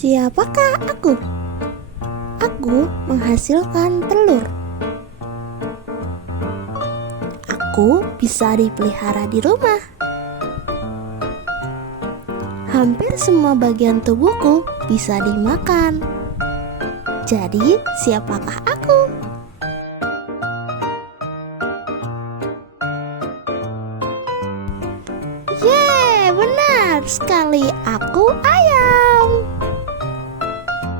Siapakah aku? Aku menghasilkan telur. Aku bisa dipelihara di rumah. Hampir semua bagian tubuhku bisa dimakan. Jadi, siapakah aku? Yeay, benar sekali. Aku ayam.